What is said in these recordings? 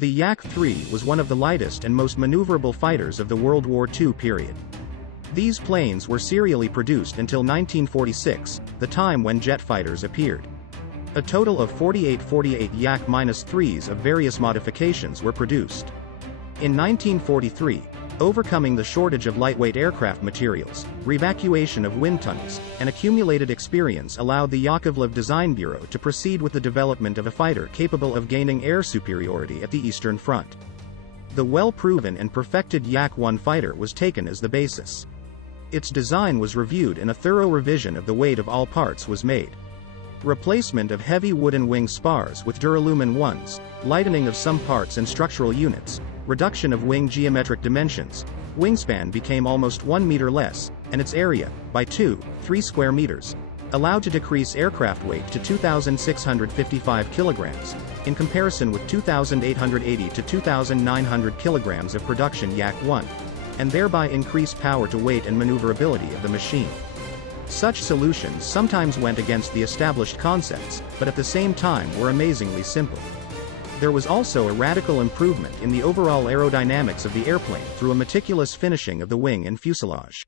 The Yak-3 was one of the lightest and most maneuverable fighters of the World War II period. These planes were serially produced until 1946, the time when jet fighters appeared. A total of 48 Yak-3s of various modifications were produced. In 1943, overcoming the shortage of lightweight aircraft materials, revacuation of wind tunnels, and accumulated experience allowed the Yakovlev Design Bureau to proceed with the development of a fighter capable of gaining air superiority at the Eastern Front. The well-proven and perfected Yak-1 fighter was taken as the basis. Its design was reviewed and a thorough revision of the weight of all parts was made. Replacement of heavy wooden wing spars with duralumin ones, lightening of some parts and structural units, reduction of wing geometric dimensions, wingspan became almost 1 meter less, and its area, by 3 square meters, allowed to decrease aircraft weight to 2,655 kilograms, in comparison with 2,880 to 2,900 kilograms of production Yak-1, and thereby increase power to weight and maneuverability of the machine. Such solutions sometimes went against the established concepts, but at the same time were amazingly simple. There was also a radical improvement in the overall aerodynamics of the airplane through a meticulous finishing of the wing and fuselage.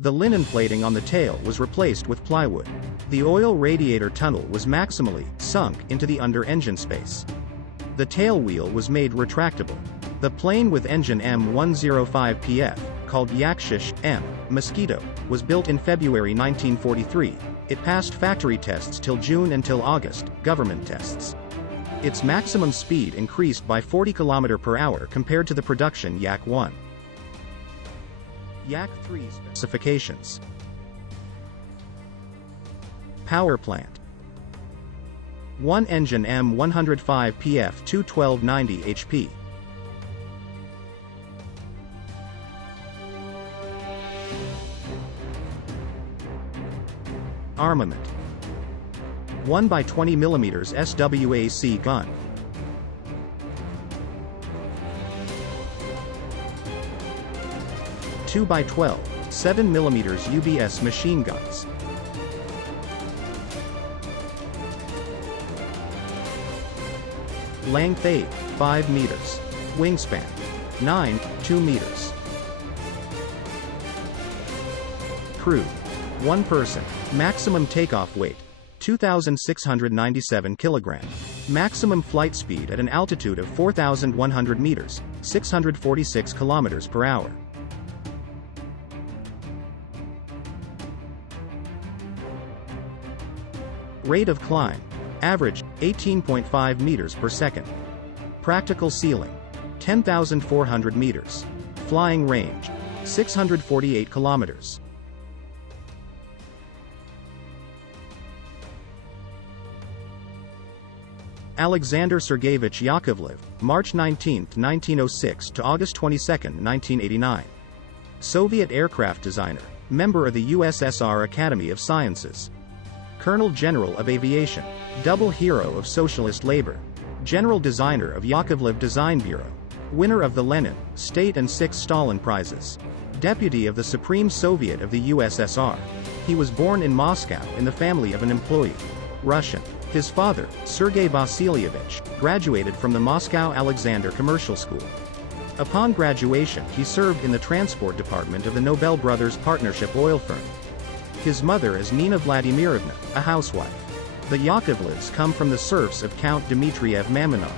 The linen plating on the tail was replaced with plywood. The oil radiator tunnel was maximally sunk into the under-engine space. The tail wheel was made retractable. The plane with engine M105PF, called Yakshish M. Mosquito, was built in February 1943. It passed factory tests till June until August, government tests. Its maximum speed increased by 40 km per hour compared to the production Yak-1. Yak-3 specifications. Power plant. 1 engine M105PF 21290 HP. Armament. 1 by 20 mm SWAC gun. 2 by 12, 7 mm UBS machine guns. Length 8, 5 meters. Wingspan 9, 2 meters. Crew 1 person. Maximum takeoff weight 2,697 kilograms. Maximum flight speed at an altitude of 4,100 meters, 646 kilometers per hour. Rate of climb. Average, 18.5 meters per second. Practical ceiling. 10,400 meters. Flying range. 648 kilometers. Alexander Sergeyevich Yakovlev, March 19, 1906 to August 22, 1989. Soviet aircraft designer, member of the USSR Academy of Sciences. Colonel General of Aviation, double hero of socialist labor. General designer of Yakovlev Design Bureau. Winner of the Lenin, State and 6 Stalin Prizes. Deputy of the Supreme Soviet of the USSR. He was born in Moscow in the family of an employee. Russian. His father, Sergei Vasilyevich, graduated from the Moscow Alexander Commercial School. Upon graduation he served in the transport department of the Nobel Brothers Partnership oil firm. His mother is Nina Vladimirovna, a housewife. The Yakovlevs come from the serfs of Count Dmitriev Mamonov.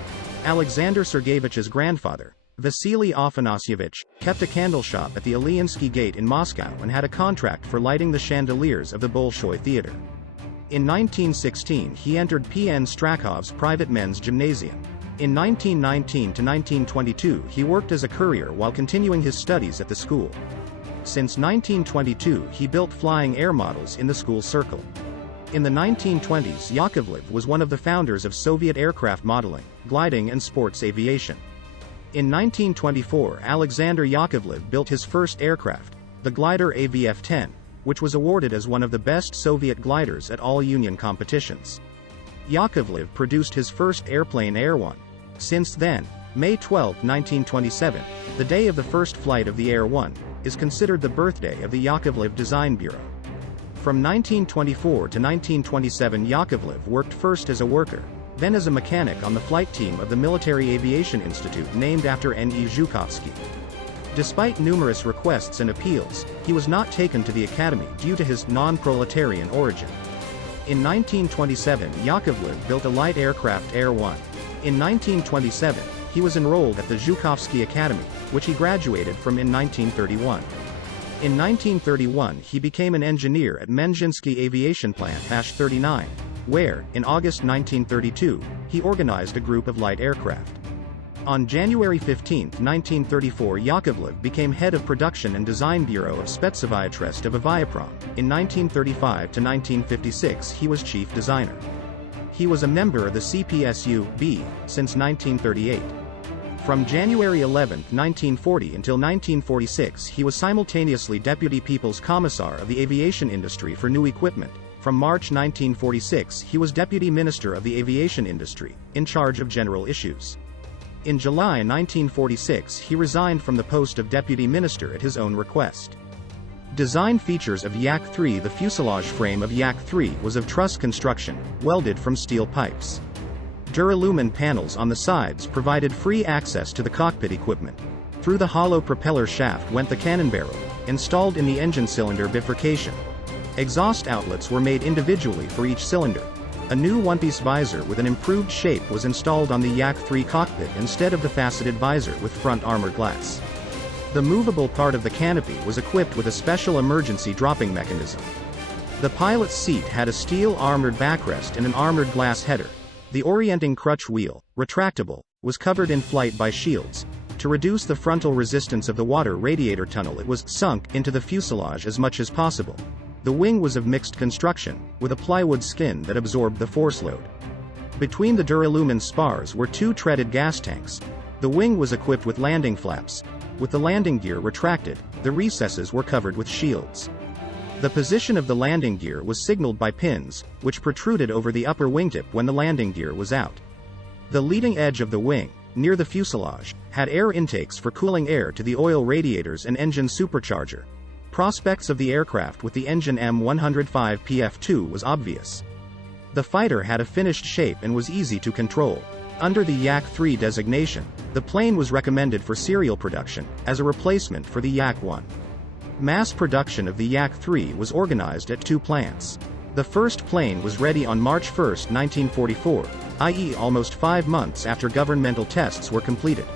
Alexander Sergeyevich's grandfather, Vasily Afanasyevich, kept a candle shop at the Ilyinsky Gate in Moscow and had a contract for lighting the chandeliers of the Bolshoi Theater. In 1916 he entered P.N. Strakhov's private men's gymnasium. In 1919 to 1922 he worked as a courier while continuing his studies at the school. Since 1922 he built flying air models in the school circle. In the 1920s Yakovlev was one of the founders of Soviet aircraft modeling, gliding and sports aviation. In 1924 Alexander Yakovlev built his first aircraft, the glider AVF-10, which was awarded as one of the best Soviet gliders at all Union competitions. Yakovlev produced his first airplane Air-1. Since then, May 12, 1927, the day of the first flight of the Air-1, is considered the birthday of the Yakovlev Design Bureau. From 1924 to 1927 Yakovlev worked first as a worker, then as a mechanic on the flight team of the Military Aviation Institute named after N.E. Zhukovsky. Despite numerous requests and appeals, he was not taken to the academy due to his non-proletarian origin. In 1927, Yakovlev built a light aircraft Air-1. In 1927, he was enrolled at the Zhukovsky Academy, which he graduated from in 1931. In 1931 he became an engineer at Menzhinsky Aviation Plant -39, where, in August 1932, he organized a group of light aircraft. On January 15, 1934 Yakovlev became head of production and design bureau of Spetsaviatrest of Aviaprom. In 1935 to 1956 he was chief designer. He was a member of the CPSU-B since 1938. From January 11, 1940 until 1946 he was simultaneously Deputy People's Commissar of the Aviation Industry for New Equipment. From March 1946 he was Deputy Minister of the Aviation Industry, in charge of general issues. In July 1946 he resigned from the post of Deputy Minister at his own request. Design features of Yak-3. The fuselage frame of Yak-3 was of truss construction, welded from steel pipes. Duralumin panels on the sides provided free access to the cockpit equipment. Through the hollow propeller shaft went the cannon barrel, installed in the engine cylinder bifurcation. Exhaust outlets were made individually for each cylinder. A new one-piece visor with an improved shape was installed on the Yak-3 cockpit instead of the faceted visor with front armored glass. The movable part of the canopy was equipped with a special emergency dropping mechanism. The pilot's seat had a steel armored backrest and an armored glass header. The orienting crutch wheel, retractable, was covered in flight by shields. To reduce the frontal resistance of the water radiator tunnel it was sunk into the fuselage as much as possible. The wing was of mixed construction, with a plywood skin that absorbed the force load. Between the duralumin spars were two treaded gas tanks. The wing was equipped with landing flaps. With the landing gear retracted, the recesses were covered with shields. The position of the landing gear was signaled by pins, which protruded over the upper wingtip when the landing gear was out. The leading edge of the wing, near the fuselage, had air intakes for cooling air to the oil radiators and engine supercharger. Prospects of the aircraft with the engine M105 PF2 was obvious. The fighter had a finished shape and was easy to control. Under the Yak-3 designation, the plane was recommended for serial production, as a replacement for the Yak-1. Mass production of the Yak-3 was organized at two plants. The first plane was ready on March 1, 1944, i.e. almost 5 months after governmental tests were completed.